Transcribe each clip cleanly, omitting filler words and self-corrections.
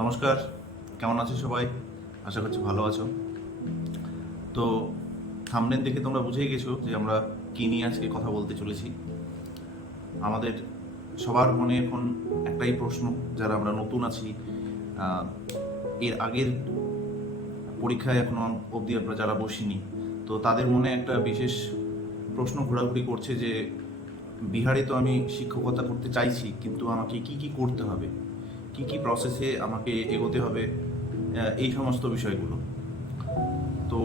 নমস্কার, কেমন আছো সবাই? আশা করছি ভালো আছো। তো থাম্বনেল দেখে তোমরা বুঝেই গেছো যে আমরা কী নিয়ে আজকে কথা বলতে চলেছি। আমাদের সবার মনে এখন একটাই প্রশ্ন, যারা আমরা নতুন আছি, আহ, এর আগের পরীক্ষায় এখনো অবধি আমরা যারা বসিনি, তো তাদের মনে একটা বিশেষ প্রশ্ন ঘোরাঘুরি করছে যে বিহারে তো আমি শিক্ষকতা করতে চাইছি, কিন্তু আমাকে কি কি করতে হবে, কি কি প্রসেসে আমাকে এগোতে হবে, এই সমস্ত বিষয়গুলো। তো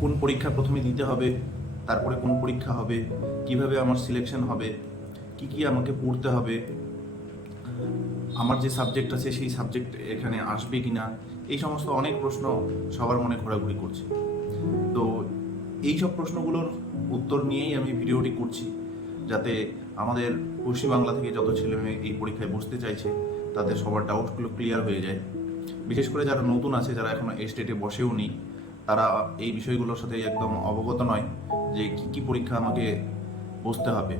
কোন পরীক্ষা প্রথমে দিতে হবে, তারপরে কোন পরীক্ষা হবে, কিভাবে আমার সিলেকশন হবে, কি কি আমাকে পড়তে হবে, আমার যে সাবজেক্ট আছে সেই সাবজেক্ট এখানে আসবে কি না, এই সমস্ত অনেক প্রশ্ন সবার মনে ঘোরাঘুরি করছে। তো এই সব প্রশ্নগুলোর উত্তর নিয়েই আমি ভিডিওটি করছি, যাতে আমাদের পশ্চিমবাংলা থেকে যত ছেলেমেয়ে এই পরীক্ষায় বসতে চাইছে তাদের সবার ডাউটগুলো ক্লিয়ার হয়ে যায়। বিশেষ করে যারা নতুন আছে, যারা এখনো এই স্টেটে বসেও নেই, তারা এই বিষয়গুলোর সাথে একদম অবগত নয় যে কি কি পরীক্ষা আমাকে বসতে হবে।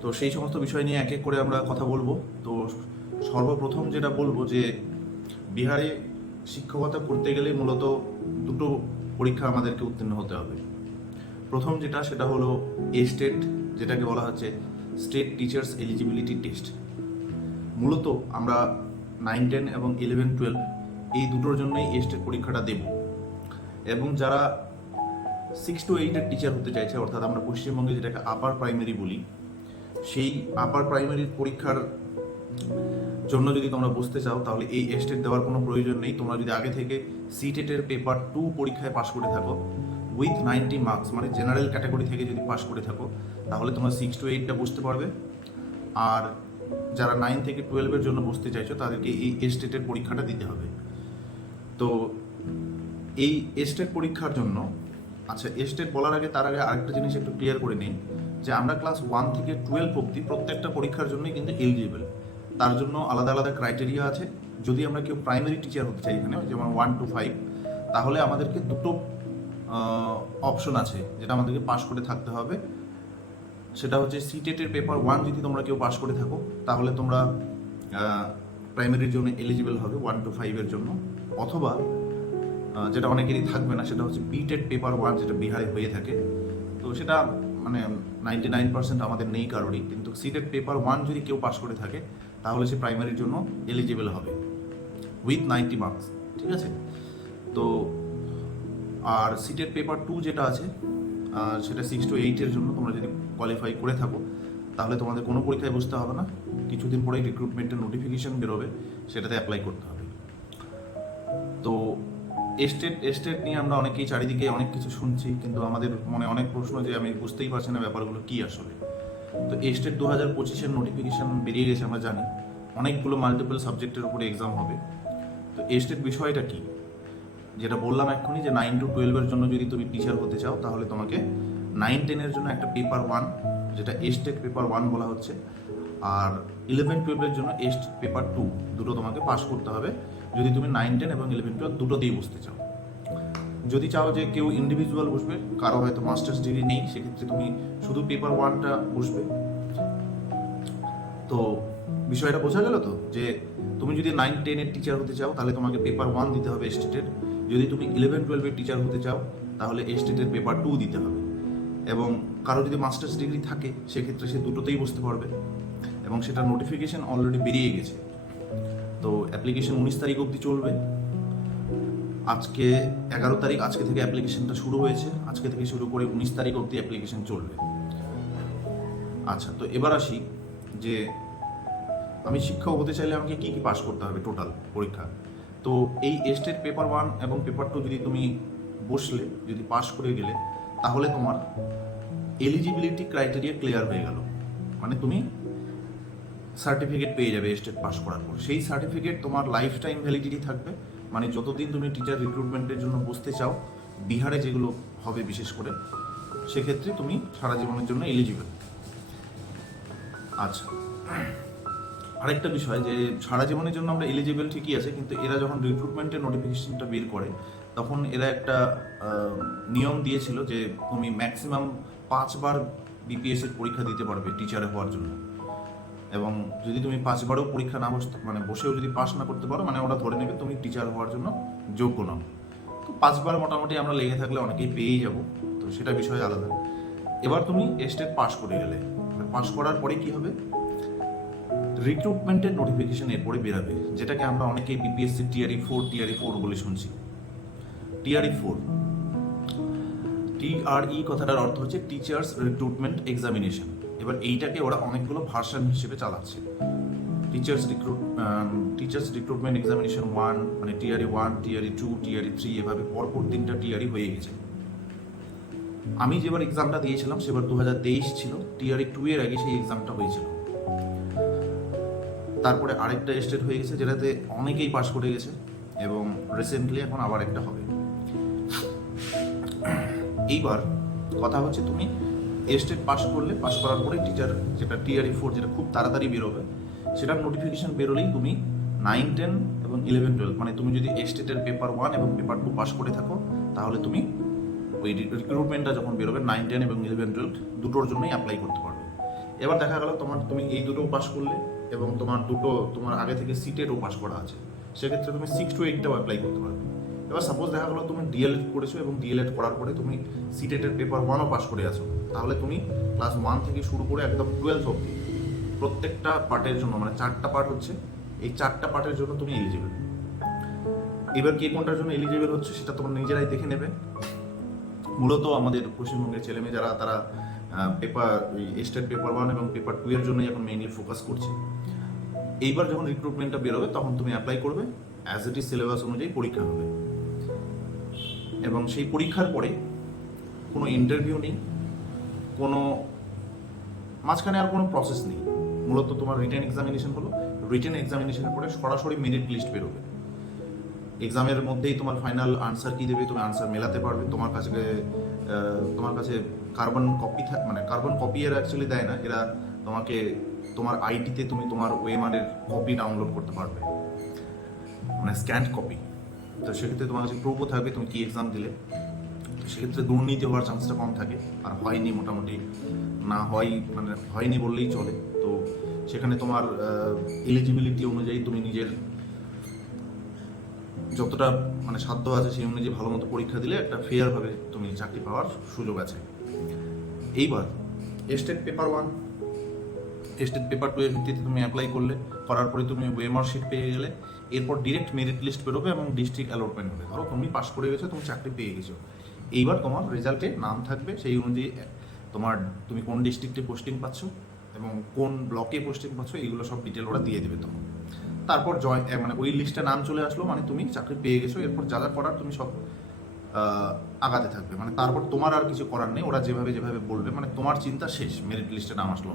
তো সেই সমস্ত বিষয় নিয়ে এক এক করে আমরা কথা বলবো। তো সর্বপ্রথম যেটা বলবো যে বিহারে শিক্ষকতা করতে গেলে মূলত দুটো পরীক্ষা আমাদেরকে উত্তীর্ণ হতে হবে। প্রথম যেটা, সেটা হলো স্টেট, যেটাকে বলা হচ্ছে স্টেট টিচার্স এলিজিবিলিটি টেস্ট। মূলত আমরা 9, 10 এবং 11, 12 এই দুটোর জন্যই স্টেট পরীক্ষাটা দেব। এবং যারা 6 to 8 টিচার হতে চাইছে, অর্থাৎ আমরা পশ্চিমবঙ্গে যেটাকে আপার প্রাইমারি বলি, সেই আপার প্রাইমারির পরীক্ষার জন্য যদি তোমরা বসতে চাও, তাহলে এই স্টেট দেওয়ার কোনো প্রয়োজন নেই। তোমরা যদি আগে থেকে সিটেটের পেপার 2 পরীক্ষায় পাশ করে থাকো উইথ 90 মার্কস, মানে জেনারেল ক্যাটাগরি থেকে যদি পাশ করে থাকো, তাহলে তোমরা 6 to 8টা বসতে পারবে। আর যারা 9 থেকে 12-এর জন্য বসতে চাইছো, তাদেরকে এই স্টেটের পরীক্ষাটা দিতে হবে। তো এই স্টেট পরীক্ষার জন্য, আচ্ছা, স্টেট বলার আগে তার আগে আরেকটা জিনিস একটু ক্লিয়ার করে নিই, যে আমরা ক্লাস 1 থেকে 12 অবধি প্রত্যেকটা পরীক্ষার জন্যই কিন্তু এলিজিবল। তার জন্য আলাদা আলাদা ক্রাইটেরিয়া আছে। যদি আমরা কেউ প্রাইমারি টিচার হতে চাই এখানে, যেমন 1 to 5, তাহলে আমাদেরকে দুটো অপশন আছে যেটা আমাদেরকে পাস করে থাকতে হবে। সেটা হচ্ছে সিটেটের পেপার 1 যদি তোমরা কেউ পাস করে থাকো, তাহলে তোমরা প্রাইমারির জন্য এলিজিবল হবে 1 to 5-এর জন্য। অথবা যেটা অনেকেরই থাকবে না, সেটা হচ্ছে বিটেড পেপার 1, যেটা বিহারে হয়ে থাকে। তো সেটা মানে 99% আমাদের নেই কারোরই, কিন্তু সিটেড পেপার 1 যদি কেউ পাস করে থাকে, তাহলে সে প্রাইমারির জন্য এলিজিবল হবে উইথ 90 মার্কস। ঠিক আছে? তো আর সিটেড পেপার 2 যেটা আছে, সেটা 6 to 8-এর জন্য তোমরা যদি কোয়ালিফাই করে থাকো, তাহলে তোমাদের কোনো পরীক্ষায় বসতে হবে না। কিছুদিন পরেই রিক্রুটমেন্টের নোটিফিকেশন বেরোবে, সেটাতে অ্যাপ্লাই করতে হবে। তো স্টেট নিয়ে আমরা অনেকেই চারিদিকে অনেক কিছু শুনছি, কিন্তু আমাদের মনে অনেক প্রশ্ন, যে আমি বুঝতেই পারছি না ব্যাপারগুলো কী আসলে। তো স্টেট 2025-এর নোটিফিকেশন বেরিয়ে গেছে, আমরা জানি অনেকগুলো মাল্টিপল সাবজেক্টের উপরে এক্সাম হবে। তো স্টেট বিষয়টা কি, যেটা বললাম এক্ষুনি, যে 9 to 12-এর জন্য যদি তুমি টিচার হতে চাও, তাহলে তোমাকে 9, 10-এর জন্য একটা পেপার 1, যেটা স্টেট পেপার 1 বলা হচ্ছে, আর 11, 12-এর জন্য স্টেট পেপার 2, দুটো তোমাকে পাস করতে হবে যদি তুমি 9, 10 এবং 11, 12 দুটোতেই বসতে চাও। যদি চাও যে কেউ ইন্ডিভিজুয়াল বসবে, কারো হয়তো মাস্টার্স ডিগ্রি নেই, সেক্ষেত্রে তুমি শুধু পেপার 1টা বসবে। তো বিষয়টা বোঝা গেল তো, যে তুমি যদি 9, 10-এর টিচার হতে চাও, তাহলে তোমাকে পেপার 1 দিতে হবে স্টেটের। যদি তুমি 11, 12-এর টিচার হতে চাও, তাহলে স্টেটের পেপার 2 দিতে হবে। এবং কারো যদি মাস্টার্স ডিগ্রি থাকে, সেক্ষেত্রে সে দুটোতেই বসতে পারবে। এবং সেটা নোটিফিকেশন অলরেডি বেরিয়ে গেছে। তো অ্যাপ্লিকেশন 19 তারিখ অবধি চলবে। আজকে 11 তারিখ, আজকে থেকে অ্যাপ্লিকেশনটা শুরু হয়েছে। আজকে থেকে শুরু করে 19 তারিখ অবধি অ্যাপ্লিকেশন চলবে। আচ্ছা, তো এবার আসি যে আমি শিক্ষক হতে চাইলে আমাকে কী কী পাস করতে হবে টোটাল পরীক্ষা। তো এই স্টেট পেপার 1 এবং পেপার 2 যদি তুমি বসলে, যদি পাস করে গেলে, তাহলে তোমার এলিজিবিলিটি ক্রাইটেরিয়া ক্লিয়ার হয়ে গেল। মানে তুমি সার্টিফিকেট পেয়ে যাবে স্টেট পাস করার পর। সেই সার্টিফিকেট তোমার লাইফ টাইম ভ্যালিডিটি থাকবে, মানে যতদিন তুমি টিচার রিক্রুটমেন্টের জন্য বসতে চাও, বিহারে যেগুলো হবে বিশেষ করে, সেক্ষেত্রে তুমি সারা জীবনের জন্য এলিজিবল। আচ্ছা, আরেকটা বিষয়, যে সারা জীবনের জন্য আমরা এলিজিবল ঠিকই আছে, কিন্তু এরা যখন রিক্রুটমেন্টের নোটিফিকেশনটা বের করে, তখন এরা একটা নিয়ম দিয়েছিল যে তুমি ম্যাক্সিমাম 5 বার বিপিএসসির পরীক্ষা দিতে পারবে টিচারে হওয়ার জন্য। এবং যদি তুমি 5বারও পরীক্ষা না বসেও যদি পাস না করতে পারো, মানে ওরা ধরে নেবে তুমি টিচার হওয়ার জন্য যোগ্য নও। তো 5বার মোটামুটি আমরা লেগে থাকলে অনেকেই পেয়েই যাব, তো সেটা বিষয় আলাদা। এবার তুমি এস্টেট পাস করে গেলে, পাস করার পরে কি হবে, রিক্রুটমেন্টের নোটিফিকেশন এরপরে বেরাবে, যেটাকে আমরা অনেকেই বিপিএসসি টিআরই 4 বলে শুনছি। টিআরই কথাটার অর্থ হচ্ছে টিচার্স রিক্রুটমেন্ট এক্সামিনেশন। এবার এইটাকে ওরা অনেকগুলো ভার্সন হিসেবে চালাচ্ছে। টিচার্স রিক্রুটমেন্ট এক্সামিনেশন 1, মানে টিআরই 1, টিআরই 2, টিআরই 3, এভাবে পরপর 3টা টিআরই হয়ে গেছে। আমি যেবার এক্সামটা দিয়েছিলাম সেবার 2023 ছিল, টিআরই 2 এর আগে সেই এক্সামটা হয়েছিল। তারপরে আরেকটা স্টেট হয়ে গেছে যেটাতে অনেকেই পাস করে গেছে, এবং রিসেন্টলি এখন আবার একটা হবে। এইবার কথা হচ্ছে তুমি স্টেট পাস করলে, পাস করার পরে টিচার যেটা টিআরই 4 যেটা খুব তাড়াতাড়ি বেরোবে, সেটার নোটিফিকেশন বেরোলেই তুমি 9, 10 এবং 11, 12, মানে তুমি যদি স্টেটের পেপার 1 এবং পেপার 2 পাস করে থাকো, তাহলে তুমি ওই রিক্রুটমেন্টটা যখন বেরোবে 9, 10 এবং 11, 12 দুটোর জন্যই অ্যাপ্লাই করতে পারবে। এবার দেখা গেল তুমি এই দুটোও পাস করলে এবং তোমার আগে থেকে সিটেটও পাস করা আছে, সেক্ষেত্রে তুমি 6 to 8টাও অ্যাপ্লাই করতে পারবে। এবার সাপোজ দেখা গেলো তুমি ডিএলএড করেছো এবং ডিএলএড করার পরে তুমি সিটেটের পেপার 1ও পাস করে আছো, তাহলে তুমি ক্লাস 1 থেকে শুরু করে একদম 12 অবধি প্রত্যেকটা পার্টের জন্য, মানে 4টা পার্ট হচ্ছে, এই 4টা পার্টের জন্য তুমি এলিজিবল। এবার কে কোনটার জন্য এলিজিবল হচ্ছে সেটা তোমরা নিজেরাই দেখে নেবে। মূলত আমাদের পশ্চিমবঙ্গের ছেলেমেয়ে যারা, তারা স্টেট পেপার 1 এবং পেপার 2 এর জন্যই এখন মেইনলি ফোকাস করছে। এইবার যখন রিক্রুটমেন্টটা বেরোবে তখন তুমি অ্যাপ্লাই করবে, অ্যাজ ইট ইজ সিলেবাস অনুযায়ী পরীক্ষা হবে, এবং সেই পরীক্ষার পরে কোনো ইন্টারভিউ নেই, কোনো মাঝখানে আর কোনো প্রসেস নেই। মূলত তোমার রিটেন এক্সামিনেশন হলো, রিটেন এক্সামিনেশনের পরে সরাসরি মেরিট লিস্ট বেরোবে। এক্সামের মধ্যেই তোমার ফাইনাল আনসার কি দেবে, তুমি আনসার মেলাতে পারবে। তোমার কাছে কার্বন কপি এরা অ্যাকচুয়ালি দেয় না, এরা তোমাকে তোমার আইডিতে তুমি তোমার ওএমআরের কপি ডাউনলোড করতে পারবে, মানে স্ক্যান্ড কপি। তো সেক্ষেত্রে তোমার কাছে প্রুফও থাকবে তুমি কি এক্সাম দিলে। তো সেক্ষেত্রে দুর্নীতি হওয়ার চান্সটা কম থাকে, আর হয়নি মোটামুটি, হয়নি বললেই চলে। তো সেখানে তোমার এলিজিবিলিটি অনুযায়ী তুমি নিজের যতটা সাধ্য আছে সেই অনুযায়ী ভালো মতো পরীক্ষা দিলে একটা ফেয়ারভাবে তুমি চাকরি পাওয়ার সুযোগ আছে। এইবার স্টেট পেপার 1, স্টেট পেপার 2 এর ভিত্তিতে তুমি অ্যাপ্লাই করলে, করার পরে তুমি ওএমআর শিট পেয়ে গেলে, এরপর ডিরেক্ট মেরিট লিস্ট বেরোবে এবং ডিস্ট্রিক্ট অ্যালটমেন্ট হবে। ধরো তুমি পাস করে গেছো, তুমি চাকরি পেয়ে গেছো, এইবার তোমার রেজাল্টে নাম থাকবে, সেই অনুযায়ী তুমি কোন ডিস্ট্রিক্টে পোস্টিং পাচ্ছ এবং কোন ব্লকে পোস্টিং পাচ্ছ, এইগুলো সব ডিটেল ওরা দিয়ে দেবে তখন। তারপর ওই লিস্টে নাম চলে আসলো, তুমি চাকরি পেয়ে গেছো। এরপর যা যা করার তুমি সব আগাতে থাকবে, তারপর তোমার আর কিছু করার নেই, ওরা যেভাবে বলবে, তোমার চিন্তা শেষ। মেরিট লিস্টে নাম আসলো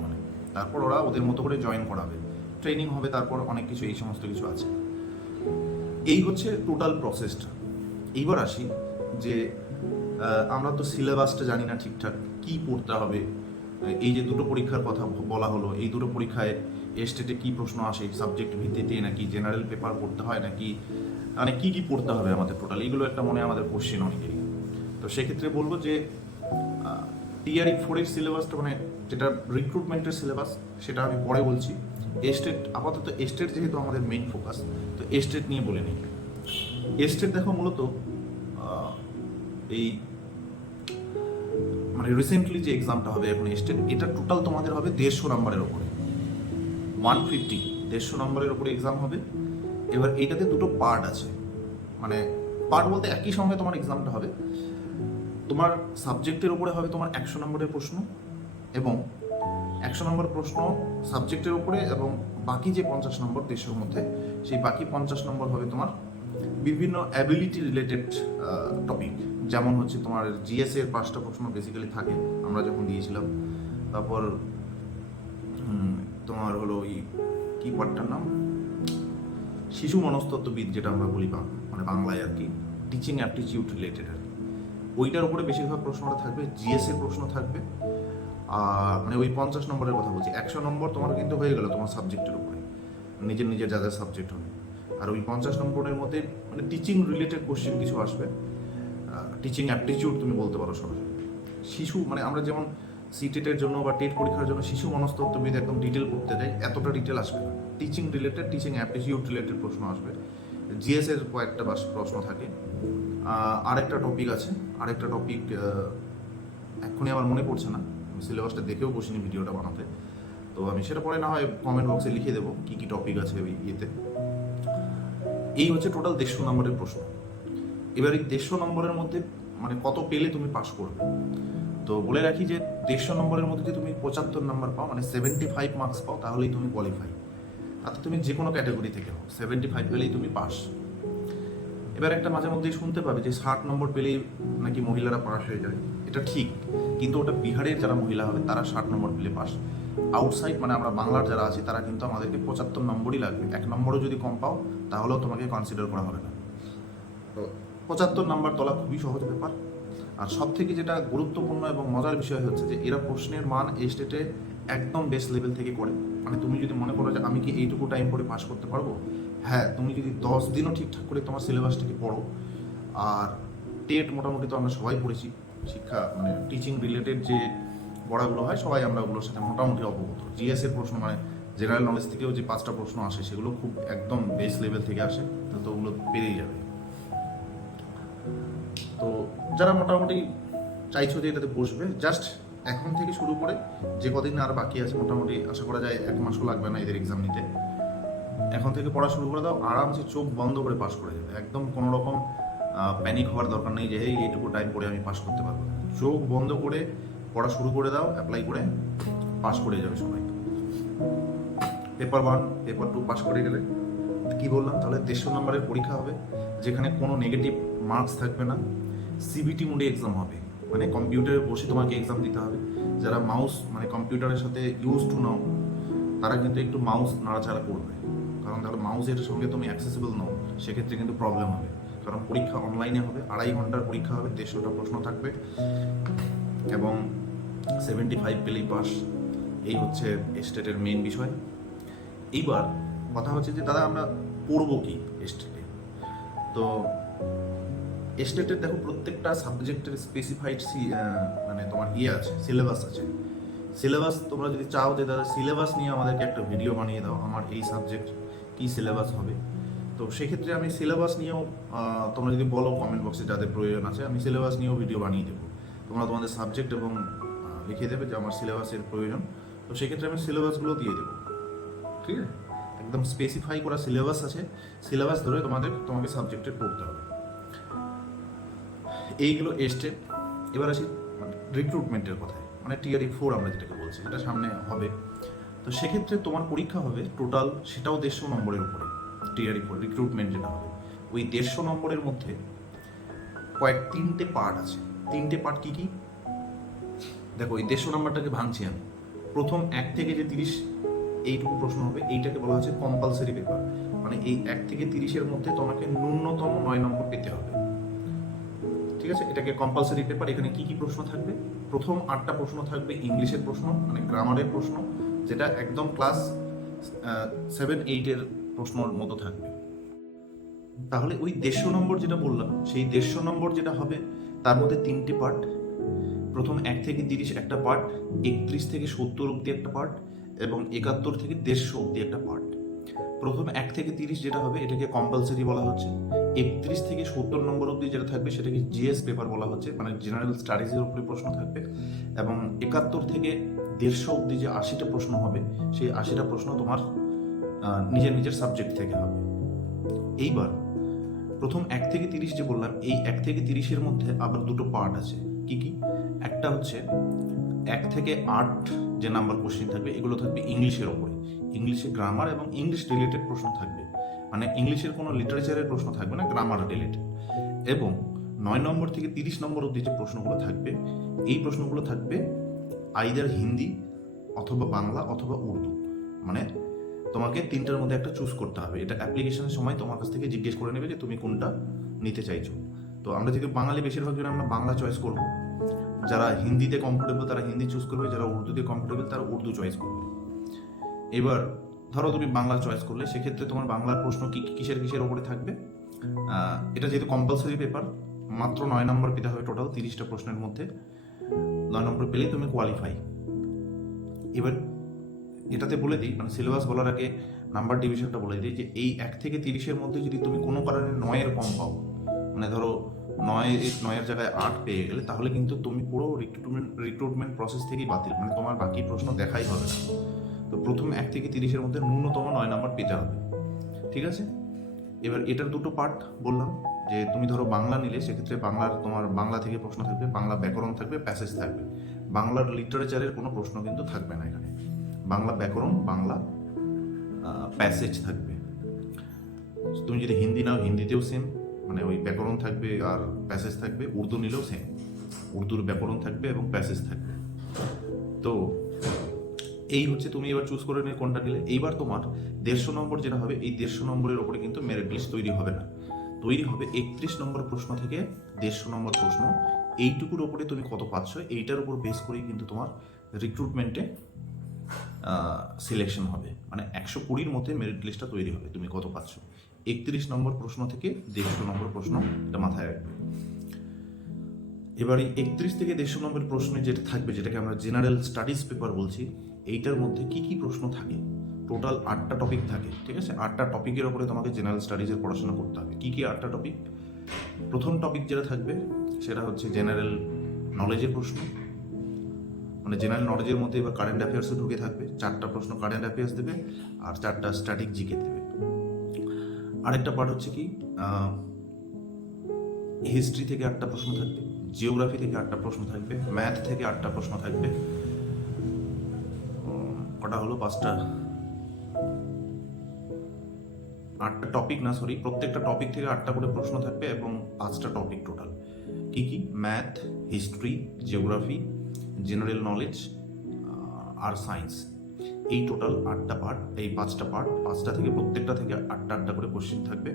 তারপর ওরা ওদের মতো করে জয়েন করাবে, ট্রেনিং হবে, তারপর অনেক কিছু, এই সমস্ত কিছু আছে। এই হচ্ছে টোটাল প্রসেসটা। এইবার আসি যে আমরা তো সিলেবাসটা জানি না ঠিকঠাক কি পড়তে হবে। এই যে দুটো পরীক্ষার কথা বলা হলো, এই দুটো পরীক্ষায় স্টেটে কি প্রশ্ন আসে, সাবজেক্ট ভিত্তিতে নাকি জেনারেল পেপার পড়তে হয়, নাকি কি পড়তে হবে আমাদের টোটাল, এইগুলো একটা আমাদের কোশ্চেন অনেকেরই। তো সেক্ষেত্রে বলবো যে টিআরই 4 এর সিলেবাসটা, যেটা রিক্রুটমেন্টের সিলেবাস, সেটা আমি পরে বলছি। আপাতত স্টেট যেহেতু আমাদের মেইন ফোকাস, তো স্টেট নিয়ে বলে নিই। স্টেট দেখো মূলত এই রিসেন্টলি যে এক্সামটা হবে এখন স্টেট, এটা টোটাল তোমাদের হবে 150 নম্বরের ওপরে, 150 নম্বরের ওপরে এক্সাম হবে। এবার এইটাতে দুটো পার্ট আছে, পার্ট বলতে একই সঙ্গে তোমার এক্সামটা হবে। তোমার সাবজেক্টের উপরে হবে তোমার 100 নম্বরের প্রশ্ন, এবং 100 নম্বর প্রশ্ন সাবজেক্টের উপরে, এবং বাকি যে 50 নম্বর 150 মধ্যে, সেই বাকি 50 নম্বর হবে তোমার বিভিন্ন অ্যাবিলিটি রিলেটেড টপিক। যেমন হচ্ছে তোমার জিএস এর 5টা প্রশ্ন বেসিক্যালি থাকে, আমরা যখন দিয়েছিলাম। তারপর তোমার হলো কি পার্টটার নাম, শিশু মনস্তত্ত্ববিদ, যেটা আমরা বলি বাংলায় আর কি, টিচিং অ্যাপটিটিউড রিলেটেড আর কি, ওইটার উপরে বেশিরভাগ প্রশ্নটা থাকবে। জিএস এর প্রশ্ন থাকবে, আর ওই 50 নম্বরের কথা বলছি। 100 নম্বর তোমার কিন্তু হয়ে গেল তোমার সাবজেক্টের উপরে, নিজের যা যা সাবজেক্ট হবে। আর ওই 50 নম্বরের মধ্যে টিচিং রিলেটেড কোশ্চেন কিছু আসবে, টিচিং অ্যাপটিটিউড তুমি বলতে পারো সরাসরি। শিশু আমরা যেমন সিটেটের জন্য বা টেট পরীক্ষার জন্য শিশু মনস্তত্ত্ববিদ একদম ডিটেল পড়তে যায়, এতটা ডিটেল আসবে না। Teaching related, teaching aptitude related প্রশ্ন আসবে, জিএস এর কয়েকটা প্রশ্ন থাকে। আরেকটা টপিক আছে, আরেকটা টপিক এক্ষুনি আমার মনে পড়ছে না, সিলেবাসটা দেখেও বসিনি ভিডিওটা বানাতে, তো আমি সেটা পরে না হয় কমেন্ট বক্সে লিখে দেবো কী কী টপিক আছে ওই ইয়েতে। এই হচ্ছে টোটাল 150 নম্বরের প্রশ্ন। এবার এই 150 নম্বরের মধ্যে মানে কত পেলে তুমি পাস করবে। তো বলে রাখি যে 150 নম্বরের মধ্যে যদি তুমি 75 নম্বর পাও, মানে 75 মার্কস পাও, তাহলেই তুমি কোয়ালিফাই। তাতে তুমি যে কোনো ক্যাটাগরি থেকে হও, 75 পেলেই তুমি পাস। এবার একটা মাঝে মধ্যেই শুনতে পাবে যে 60 নম্বর পেলেই নাকি মহিলারা পাস হয়ে যায়। এটা ঠিক, কিন্তু ওটা বিহারের যারা মহিলা হবে তারা 60 নম্বর পেলে পাস। আউটসাইড মানে আমরা বাংলার যারা আছি তারা কিন্তু আমাদেরকে 75 নম্বরই লাগবে। 1 নম্বরও যদি কম পাও তাহলেও তোমাকে কনসিডার করা হবে না। তো 75 নাম্বার তোলা খুবই সহজ ব্যাপার। আর সব থেকে যেটা গুরুত্বপূর্ণ এবং মজার বিষয় হচ্ছে যে এরা প্রশ্নের মান এই স্টেটে একদম বেস লেভেল থেকে করে। মানে তুমি যদি মনে করো যে আমি কি এইটুকু টাইম পরে পাস করতে পারবো, হ্যাঁ, তুমি যদি 10 দিনও ঠিকঠাক করে তোমার সিলেবাসটাকে পড়ো। আর টেট মোটামুটি তো আমরা সবাই পড়েছি, শিক্ষা মানে টিচিং রিলেটেড যে পড়াগুলো হয় সবাই আমরা ওগুলোর সাথে মোটামুটি অবগত। জিএস এর প্রশ্ন মানে জেনারেল নলেজ থেকেও যে 5টা প্রশ্ন আসে সেগুলো খুব একদম বেস লেভেল থেকে আসে, তো ওগুলো পেরেই যাবে। তো যারা মোটামুটি চাইছো যে এটাতে বসবে, জাস্ট এখন থেকে শুরু করে যে কদিন আর বাকি আছে, মোটামুটি আশা করা যায় 1 মাসও লাগবে না এদের এক্সাম নিতে, এখন থেকে পড়া শুরু করে দাও, আরামসে চোখ বন্ধ করে পাস করে যাবে। একদম কোনো রকম প্যানিক হওয়ার দরকার নেই যে এইটুকু টাইম পরে আমি পাস করতে পারবো। চোখ বন্ধ করে পড়া শুরু করে দাও, অ্যাপ্লাই করে পাস করে যাবে সবাই। পেপার 1 পেপার 2 পাস করে গেলে কি বললাম, তাহলে 150 নম্বরের পরীক্ষা হবে, যেখানে কোনো নেগেটিভ মার্কস থাকবে না। সিবিটি মোডে এক্সাম হবে, মানে কম্পিউটারে বসে তোমাকে এক্সাম দিতে হবে। যারা মাউস মানে কম্পিউটারের সাথে ইউজ টু নাও তারা কিন্তু একটু মাউস নাড়াচাড়া করবে, কারণ তাহলে মাউসের সঙ্গে তুমি অ্যাক্সেসিবল নাও, সেক্ষেত্রে কিন্তু প্রবলেম হবে। কারণ পরীক্ষা অনলাইনে হবে, 2.5 ঘন্টার পরীক্ষা হবে, 150টা প্রশ্ন থাকবে এবং 75 পেলেই পাস। এই হচ্ছে স্টেটের মেইন বিষয়। এইবার কথা হচ্ছে যে দাদা আমরা পড়বো কি স্টেটে। তো স্টেটের দেখো প্রত্যেকটা সাবজেক্টের স্পেসিফাইড মানে তোমার আছে, সিলেবাস আছে। সিলেবাস তোমরা যদি চাও যে দাদা সিলেবাস নিয়ে আমাদেরকে একটা ভিডিও বানিয়ে দাও, আমার এই সাবজেক্ট কি সিলেবাস হবে, তো সেক্ষেত্রে আমি সিলেবাস নিয়েও তোমরা যদি বলো কমেন্ট বক্সে যাদের প্রয়োজন আছে, আমি সিলেবাস নিয়েও ভিডিও বানিয়ে দেবো। তোমরা তোমাদের সাবজেক্ট এবং লিখে দেবে যে আমার সিলেবাসের প্রয়োজন, তো সেক্ষেত্রে আমি সিলেবাসগুলো দিয়ে দেবো। ঠিক আছে, একদম স্পেসিফাই করা সিলেবাস আছে, সিলেবাস ধরে তোমাকে সাবজেক্টে পড়তে হবে। এইগুলো স্টেপ। এবার আসি রিক্রুটমেন্টের কথায়, মানে টিআরই 4 আমরা যেটাকে বলছি, যেটা সামনে হবে। তো সেক্ষেত্রে তোমার পরীক্ষা হবে টোটাল, সেটাও 150 নম্বরের উপরে। টিআরই 4 রিক্রুটমেন্ট যেটা হবে, ওই 150 নম্বরের মধ্যে 3টে পার্ট আছে। 3টে পার্ট কি কি দেখো, এই 150 নম্বরটাকে ভাঙছি আমি। প্রথম 1 থেকে যে 30 এইটুকু প্রশ্ন হবে, এইটাকে বলা হচ্ছে কম্পালসারি পেপার। মানে এই 1 থেকে 30-এর মধ্যে তোমাকে ন্যূনতম 9 নম্বর পেতে হবে। ঠিক আছে, এটাকে কম্পালসারি পেপার। এখানে কি কি প্রশ্ন থাকবে, প্রথম 8টা প্রশ্ন থাকবে ইংলিশের প্রশ্ন, মানে গ্রামারের প্রশ্ন, যেটা একদম ক্লাস 7-8-এর প্রশ্নর মতো থাকবে। তাহলে ওই 150 নম্বর যেটা বললাম, সেই 150 নম্বর যেটা হবে তার মধ্যে 3টে পার্ট। প্রথম 1 থেকে 30 একটা পার্ট, 31 থেকে 70 অব্দি একটা পার্ট, এবং 71 থেকে 150 অব্দি একটা পার্ট। প্রথম 1 থেকে 30 যেটা হবে এটাকে কম্পালসারি বলা হচ্ছে। 31 থেকে 70 নম্বর অব্দি যেটা থাকবে সেটাকে জিএস পেপার বলা হচ্ছে, মানে জেনারেল স্টাডিজের উপরে প্রশ্ন থাকবে। এবং 71 থেকে 150 অব্দি যে 80টা প্রশ্ন হবে, সেই 80টা প্রশ্ন তোমার নিজের নিজের সাবজেক্ট থেকে হবে। এইবার প্রথম 1 থেকে 30 যে বললাম, এই 1 থেকে 30-এর মধ্যে আবার দুটো পার্ট আছে। কি কি, একটা হচ্ছে 1 থেকে 8 যে নাম্বার কোশ্চেন থাকবে, এগুলো থাকবে ইংলিশের ওপরে। ইংলিশে গ্রামার এবং ইংলিশ রিলেটেড প্রশ্ন থাকবে, মানে ইংলিশের কোনো লিটারেচারের প্রশ্ন থাকবে না, গ্রামার রিলেটেড। এবং 9 নম্বর থেকে 30 নম্বর অবধি যে প্রশ্নগুলো থাকবে, এই প্রশ্নগুলো থাকবে আইদার হিন্দি অথবা বাংলা অথবা উর্দু। মানে তোমাকে 3টার মধ্যে একটা চুজ করতে হবে। এটা অ্যাপ্লিকেশনের সময় তোমার কাছ থেকে জিজ্ঞেস করে নেবে যে তুমি কোনটা নিতে চাইছো। তো আমরা যেহেতু বাঙালি, বেশিরভাগ জন আমরা বাংলা চয়েস করবো। যারা হিন্দিতে কমফোর্টেবল তারা হিন্দি চুজ করবে, যারা উর্দুতে কমফোর্টেবল তারা উর্দু চয়েস করবে। এবার ধরো তুমি বাংলা চয়েস করলে, সেক্ষেত্রে তোমার বাংলার প্রশ্ন কিসের কিসের ওপরে থাকবে। এটা যেহেতু কম্পালসারি পেপার, মাত্র 9 নম্বর পেতে হবে টোটাল 30টা প্রশ্নের মধ্যে। 9 নম্বর পেলেই তুমি কোয়ালিফাই। এবার এটাতে বলে দিই, মানে সিলেবাস বলার আগে নাম্বার ডিভিশনটা বলে দিই যে এই 1 থেকে 30-এর মধ্যে যদি তুমি কোনো কারণে 9-এর কম পাও, মানে ধরো 9-এর জায়গায় 8 পেয়ে গেলে, তাহলে কিন্তু তুমি পুরো রিক্রুটমেন্ট প্রসেস থেকেই বাতিল, মানে তোমার বাকি প্রশ্ন দেখাই হবে না। তো প্রথম 1 থেকে 30-এর মধ্যে ন্যূনতম 9 নাম্বার পেতে হবে, ঠিক আছে? এবার এটার দুটো পার্ট বললাম, যে তুমি ধরো বাংলা নিলে সেক্ষেত্রে তোমার বাংলা থেকে প্রশ্ন থাকবে, বাংলা ব্যাকরণ থাকবে, প্যাসেজ থাকবে। বাংলার লিটারেচারের কোনো প্রশ্ন কিন্তু থাকবে না এখানে, বাংলা ব্যাকরণ, বাংলা প্যাসেজ থাকবে। তুমি যদি হিন্দি নাও, হিন্দিতেও সেম, মানে ওই ব্যাকরণ থাকবে আর প্যাসেজ থাকবে। উর্দু নিলেও সেম, উর্দুর ব্যাকরণ থাকবে এবং প্যাসেজ থাকবে। তো এই হচ্ছে, তুমি এবার চুজ করে নিয়ে কোনটা নিলে। এইবার তোমার 150 নম্বর যেটা হবে, এই 150 নম্বরের ওপরে কিন্তু মেরিট লিস্ট তৈরি হবে না, তৈরি হবে 31 নম্বর প্রশ্ন থেকে 150 নম্বর প্রশ্ন। এইটুকুর ওপরে তুমি কত পাচ্ছ, এইটার উপর বেস করেই কিন্তু তোমার রিক্রুটমেন্টে সিলেকশন হবে, মানে 120-র মধ্যে মেরিট লিস্টটা তৈরি হবে, তুমি কত পাচ্ছ। 31 নম্বর প্রশ্ন থেকে 150 নম্বর প্রশ্ন, এটা মাথায় রাখবে। এবার এই 31 থেকে 150 নম্বর প্রশ্নে যেটা থাকবে, যেটাকে আমরা জেনারেল স্টাডিজ পেপার বলছি, এইটার মধ্যে কি কি প্রশ্ন থাকে, টোটাল 8টা টপিক থাকে, ঠিক আছে? 8টা টপিকের ওপরে তোমাকে জেনারেল স্টাডিজের পড়াশোনা করতে হবে। কি কি 8টা টপিক? প্রথম টপিক যেটা থাকবে সেটা হচ্ছে জেনারেল নলেজের প্রশ্ন, মানে জেনারেল নলেজের মধ্যে এবার কারেন্ট অ্যাফেয়ার্সও ঢুকে থাকবে। 4টা প্রশ্ন কারেন্ট অ্যাফেয়ার্স দেবে আর 4টা স্ট্যাটিক জিকে দেবে। আরেকটা পার্ট হচ্ছে কি, হিস্ট্রি থেকে 8টা প্রশ্ন থাকবে, জিওগ্রাফি থেকে 8টা প্রশ্ন থাকবে, ম্যাথ থেকে 8টা প্রশ্ন থাকবে। কটা হলো? 5টা, 8টা টপিক না, সরি, প্রত্যেকটা টপিক থেকে 8টা করে প্রশ্ন থাকবে এবং 5টা টপিক টোটাল। কি কি? Math, history, geography, general knowledge আর সায়েন্স। এই টোটাল 8টা পার্ট, এই 5টা পার্ট, 5টা থেকে প্রত্যেকটা থেকে 8টা করে কোশ্চেন থাকবে,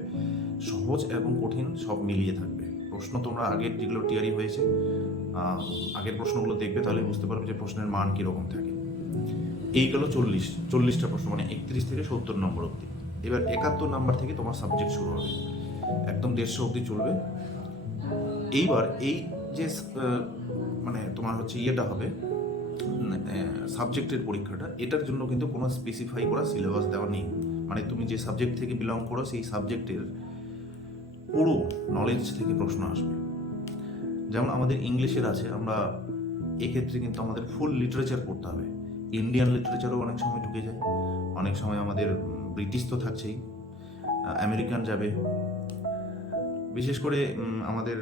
সহজ এবং কঠিন সব মিলিয়ে থাকবে। প্রশ্ন তোমরা আগের যেগুলো টিয়ারি হয়েছে, আগের প্রশ্নগুলো দেখবে, তাহলে বুঝতে পারবে যে প্রশ্নের মান কীরকম থাকে। এই গেল 40টা প্রশ্ন, মানে 31 থেকে 70 নম্বর অবধি। এবার 71 নাম্বার থেকে তোমার সাবজেক্ট শুরু হবে, একদম 150 অবধি চলবে। এইবার এই যে মানে তোমার হচ্ছে ইয়েটা হবে, সাবজেক্টের পরীক্ষাটা, এটার জন্য কিন্তু কোনো স্পেসিফাই করা সিলেবাস দেওয়া নেই, মানে তুমি যে সাবজেক্ট থেকে বিলং করো সেই সাবজেক্টের পুরো নলেজ থেকে প্রশ্ন আসবে। যেমন আমাদের ইংলিশের আছে, আমরা এক্ষেত্রে কিন্তু আমাদের ফুল লিটারেচার পড়তে হবে। ইন্ডিয়ান লিটারেচারও অনেক সময় ঢুকে যায়, অনেক সময় আমাদের ব্রিটিশ তো থাকছেই, আমেরিকান যাবে। বিশেষ করে আমাদের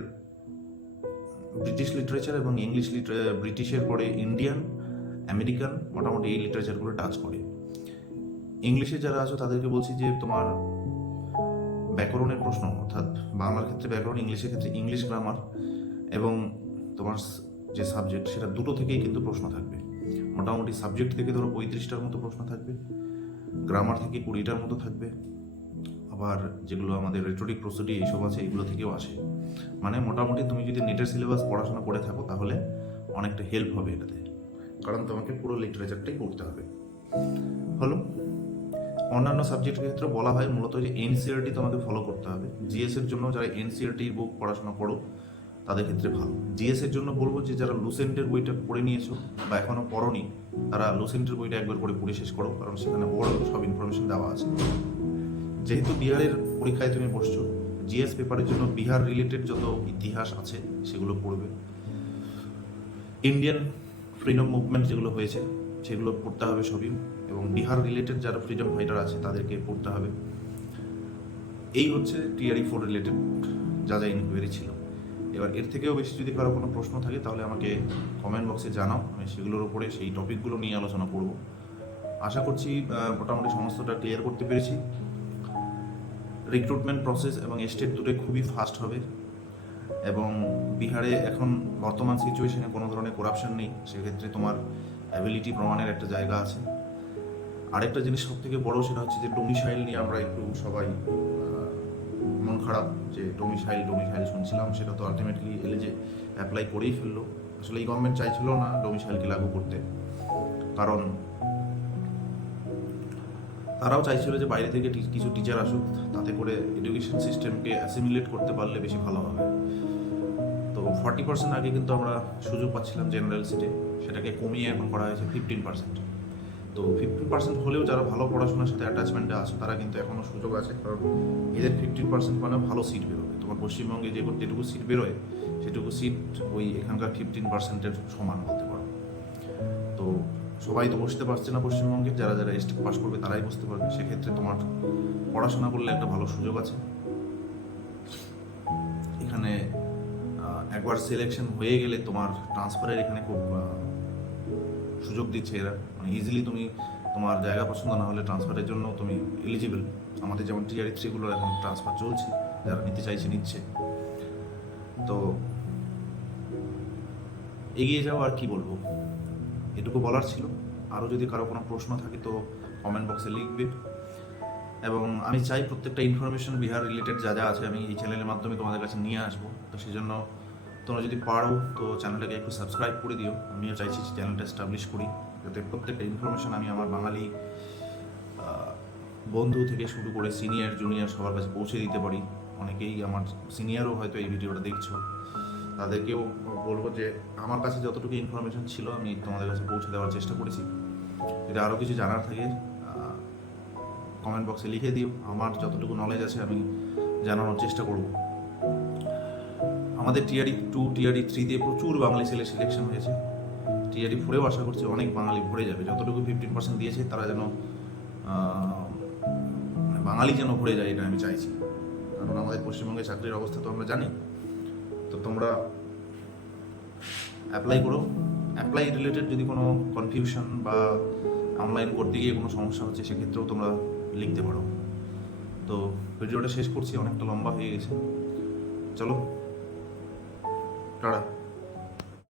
ব্রিটিশ লিটারেচার এবং ইংলিশ ব্রিটিশের পরে ইন্ডিয়ান, আমেরিকান, মোটামুটি এই লিটারেচারগুলো টাচ করে। ইংলিশে যারা আছো তাদেরকে বলছি যে তোমার ব্যাকরণের প্রশ্ন, অর্থাৎ বাংলার ক্ষেত্রে ব্যাকরণ, ইংলিশের ক্ষেত্রে ইংলিশ গ্রামার, এবং তোমার যে সাবজেক্ট সেটা দুটো থেকেই কিন্তু প্রশ্ন থাকবে। মোটামুটি সাবজেক্ট থেকে ধরো 35টার মতো প্রশ্ন থাকবে, গ্রামার থেকে 20টার মতো থাকবে, আবার যেগুলো আমাদের রেটরিক, প্রসিডি এইসব আছে, এগুলো থেকেও আসে। মানে মোটামুটি তুমি যদি নেটের সিলেবাস পড়াশোনা করে থাকো তাহলে অনেকটা হেল্প হবে এটাতে, কারণ তোমাকে পুরো লিটারেচারটাই পড়তে হবে। হলো। অন্যান্য সাবজেক্টের ক্ষেত্রে বলা হয় মূলত যে এনসিইআরটি তোমাকে ফলো করতে হবে। জিএস এর জন্য যারা এনসিইআরটির বুক পড়াশোনা করো তাদের ক্ষেত্রে ভালো। জিএস এর জন্য বলবো যে যারা লুসেন্টের বইটা পড়ে নিয়েছো বা এখনো পড়োনি, তারা লুসেন্টের বইটা একবার করে পড়ে শেষ করো, কারণ সেখানে ওভারঅল সব ইনফরমেশন দেওয়া আছে। যেহেতু বিহারের পরীক্ষায় তুমি বসছো, জিএস পেপারের জন্য বিহার রিলেটেড যত ইতিহাস আছে সেগুলো পড়বে। ইন্ডিয়ান ফ্রিডম মুভমেন্ট যেগুলো হয়েছে সেগুলো পড়তে হবে সবই, এবং বিহার রিলেটেড যারা ফ্রিডম ফাইটার আছে তাদেরকে পড়তে হবে। এই হচ্ছে টিআরই 4 রিলেটেড যা যা ইনকোয়ারি ছিল। এবার এর থেকেও বেশি যদি কারো কোনো প্রশ্ন থাকে তাহলে আমাকে কমেন্ট বক্সে জানাও, আমি সেগুলোর উপরে সেই টপিকগুলো নিয়ে আলোচনা করব। আশা করছি মোটামুটি সমস্তটা ক্লিয়ার করতে পেরেছি। রিক্রুটমেন্ট প্রসেস এবং স্টেট দুটোই খুবই ফাস্ট হবে, এবং বিহারে এখন বর্তমান সিচুয়েশনে কোনো ধরনের করাপশন নেই, সেক্ষেত্রে তোমার অ্যাবিলিটি প্রমাণের একটা জায়গা আছে। আরেকটা জিনিস সব থেকে বড়, সেটা হচ্ছে যে ডোমিসাইল নিয়ে আমরা একটু সবাই মন খারাপ, যে ডোমিসাইল শুনছিলাম, সেটা তো আলটিমেটলি এলে যে অ্যাপ্লাই করেই ফেললো। আসলে এই গভর্নমেন্ট চাইছিল না ডোমিসাইলকে লাগু করতে, কারণ তারাও চাইছিল যে বাইরে থেকে কিছু টিচার আসুক, তাতে করে এডুকেশন সিস্টেমকে অ্যাসিমিলেট করতে পারলে বেশি ভালো হবে। তো তো 40% আগে কিন্তু আমরা সুযোগ পাচ্ছিলাম জেনারেল সিটে, সেটাকে কমিয়ে এখন করা হয়েছে 15%। তো 15% হলেও যারা ভালো পড়াশোনার সাথে অ্যাটাচমেন্টে আছে তারা কিন্তু এখনও সুযোগ আছে, কারণ এদের 15% মানে ভালো সিট বেরোবে। তোমার পশ্চিমবঙ্গে যেটুকু সিট বেরোয় সেটুকু সিট ওই এখানকার 15%-এর সমান বলতে পারো। তো সবাই তো বসতে পারছে না পশ্চিমবঙ্গে, যারা যারা স্টেট পাস করবে তারাই বসতে পারবে। সেক্ষেত্রে তোমার পড়াশোনা করলে একটা ভালো সুযোগ আছে এখানে। একবার সিলেকশন হয়ে গেলে তোমার ট্রান্সফারের এখানে খুব সুযোগ দিচ্ছে এরা, মানে ইজিলি তুমি তোমার জায়গা পছন্দ না হলে ট্রান্সফারের জন্য তুমি এলিজিবল। আমাদের যেমন টিআরই 3গুলোর এখন ট্রান্সফার চলছে, যারা নিতে চাইছে নিচ্ছে। তো এগিয়ে যাও, আর কি বলবো, এটুকু বলার ছিল। আরও যদি কারো কোনো প্রশ্ন থাকে তো কমেন্ট বক্সে লিখবে, এবং আমি চাই প্রত্যেকটা ইনফরমেশন বিহার রিলেটেড যা যা আছে আমি এই চ্যানেলের মাধ্যমে তোমাদের কাছে নিয়ে আসবো। তো সেই জন্য তোমরা যদি পারো তো চ্যানেলটাকে একটু সাবস্ক্রাইব করে দিও। আমিও চাইছি চ্যানেলটা এস্টাবলিশ করি, যাতে প্রত্যেকটা ইনফরমেশন আমি আমার বাঙালি বন্ধু থেকে শুরু করে সিনিয়র জুনিয়র সবার কাছে পৌঁছে দিতে পারি। অনেকেই আমার সিনিয়রও হয়তো এই ভিডিওটা দেখছো, তাদেরকেও বলবো যে আমার কাছে যতটুকু ইনফরমেশন ছিল আমি তোমাদের কাছে পৌঁছে দেওয়ার চেষ্টা করেছি। যদি আরও কিছু জানার থাকে কমেন্ট বক্সে লিখে দিও, আমার যতটুকু নলেজ আছে আমি জানানোর চেষ্টা করব। আমাদের টিআরই 2 টিআরই 3 দিয়ে প্রচুর বাঙালি ছেলে সিলেকশন হয়েছে। টিআরই 4-এও আশা করছি অনেক বাঙালি ভরে যাবে। যতটুকু 15% দিয়েছে তারা যেন বাঙালি যেন ভরে যায়, এটা আমি চাইছি। কারণ আমাদের পশ্চিমবঙ্গে চাকরির অবস্থা তো আমরা জানি। তো তোমরা অ্যাপ্লাই করো। অ্যাপ্লাই রিলেটেড যদি কোনো কনফিউশন বা অনলাইন করতে গিয়ে কোনো সমস্যা হচ্ছে সেক্ষেত্রেও তোমরা লিখতে পারো। তো ভিডিওটা শেষ করছি, অনেকটা লম্বা হয়ে গেছে। চলো, টাটা।